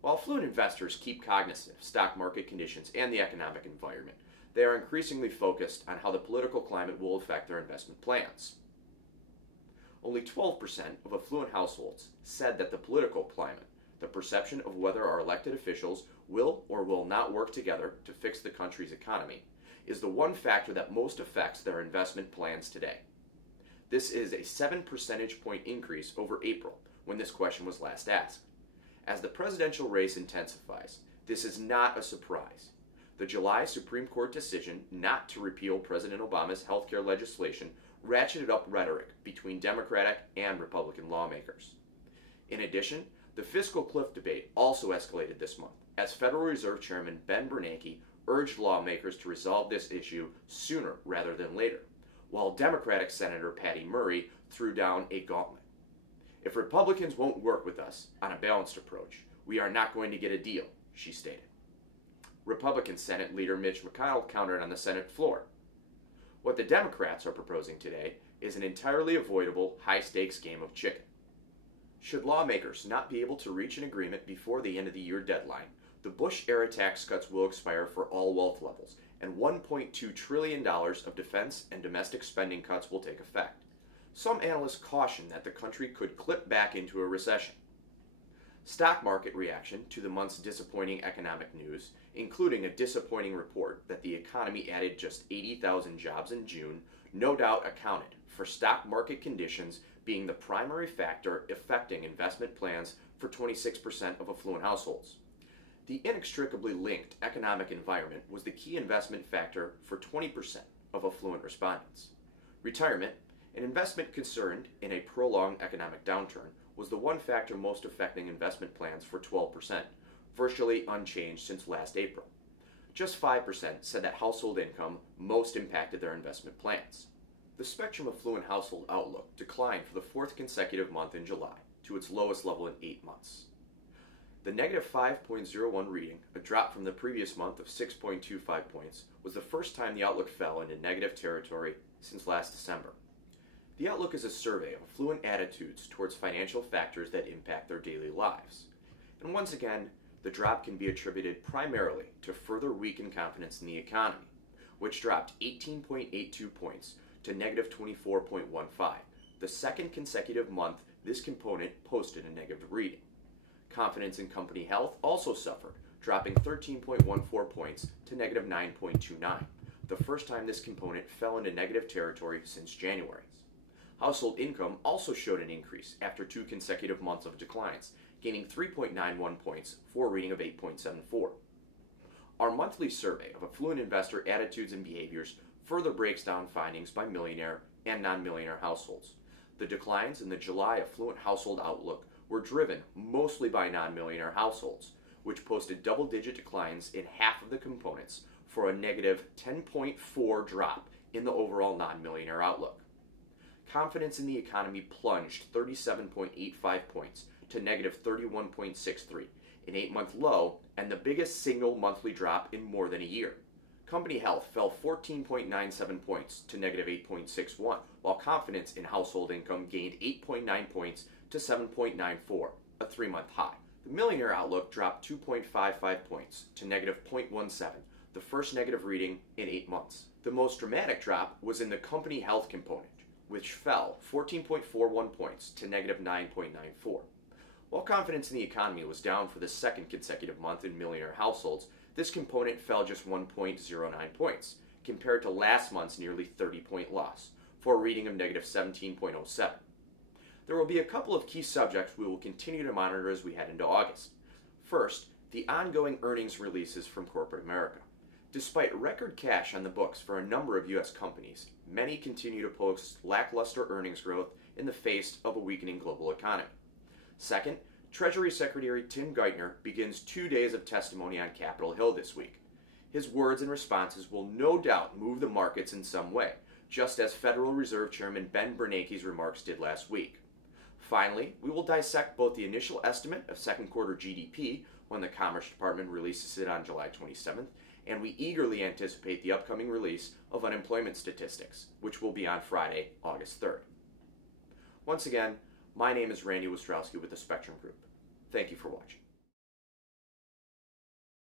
While affluent investors keep cognizant of stock market conditions and the economic environment, they are increasingly focused on how the political climate will affect their investment plans. Only 12% of affluent households said that the political climate, the perception of whether our elected officials will or will not work together to fix the country's economy, is the one factor that most affects their investment plans today. This is a 7 percentage point increase over April, when this question was last asked. As the presidential race intensifies, this is not a surprise. The July Supreme Court decision not to repeal President Obama's healthcare legislation ratcheted up rhetoric between Democratic and Republican lawmakers. In addition, the fiscal cliff debate also escalated this month, as Federal Reserve Chairman Ben Bernanke urged lawmakers to resolve this issue sooner rather than later, while Democratic Senator Patty Murray threw down a gauntlet. "If Republicans won't work with us on a balanced approach, we are not going to get a deal," she stated. Republican Senate leader Mitch McConnell countered on the Senate floor. What the Democrats are proposing today is an entirely avoidable high-stakes game of chicken. Should lawmakers not be able to reach an agreement before the end of the year deadline, the Bush-era tax cuts will expire for all wealth levels, and $1.2 trillion of defense and domestic spending cuts will take effect. Some analysts caution that the country could clip back into a recession. Stock market reaction to the month's disappointing economic news, including a disappointing report that the economy added just 80,000 jobs in June, no doubt accounted for stock market conditions being the primary factor affecting investment plans for 26% of affluent households. The inextricably linked economic environment was the key investment factor for 20% of affluent respondents. Retirement, an investment concerned in a prolonged economic downturn, was the one factor most affecting investment plans for 12%, virtually unchanged since last April. Just 5% said that household income most impacted their investment plans. The Spectrem Affluent Household Outlook declined for the fourth consecutive month in July, to its lowest level in 8 months. The negative 5.01 reading, a drop from the previous month of 6.25 points, was the first time the outlook fell into negative territory since last December. The outlook is a survey of affluent attitudes towards financial factors that impact their daily lives. And once again, the drop can be attributed primarily to further weakened confidence in the economy, which dropped 18.82 points to negative 24.15, the second consecutive month this component posted a negative reading. Confidence in company health also suffered, dropping 13.14 points to negative 9.29, the first time this component fell into negative territory since January. Household income also showed an increase after 2 consecutive months of declines, gaining 3.91 points for a reading of 8.74. Our monthly survey of affluent investor attitudes and behaviors further breaks down findings by millionaire and non-millionaire households. The declines in the July affluent household outlook were driven mostly by non-millionaire households, which posted double-digit declines in half of the components for a negative 10.4 drop in the overall non-millionaire outlook. Confidence in the economy plunged 37.85 points to negative 31.63, an 8-month low and the biggest single monthly drop in more than a year. Company health fell 14.97 points to negative 8.61, while confidence in household income gained 8.9 points to 7.94, a 3-month high. The millionaire outlook dropped 2.55 points to negative 0.17, the first negative reading in 8 months. The most dramatic drop was in the company health component, which fell 14.41 points to negative 9.94. While confidence in the economy was down for the second consecutive month in millionaire households, this component fell just 1.09 points, compared to last month's nearly 30-point loss, for a reading of negative 17.07. There will be a couple of key subjects we will continue to monitor as we head into August. First, the ongoing earnings releases from corporate America. Despite record cash on the books for a number of U.S. companies, many continue to post lackluster earnings growth in the face of a weakening global economy. Second, Treasury Secretary Tim Geithner begins 2 days of testimony on Capitol Hill this week. His words and responses will no doubt move the markets in some way, just as Federal Reserve Chairman Ben Bernanke's remarks did last week. Finally, we will dissect both the initial estimate of second quarter GDP when the Commerce Department releases it on July 27th, and we eagerly anticipate the upcoming release of unemployment statistics, which will be on Friday, August 3rd. Once again, my name is Randy Wostratzky with the Spectrum Group. Thank you for watching.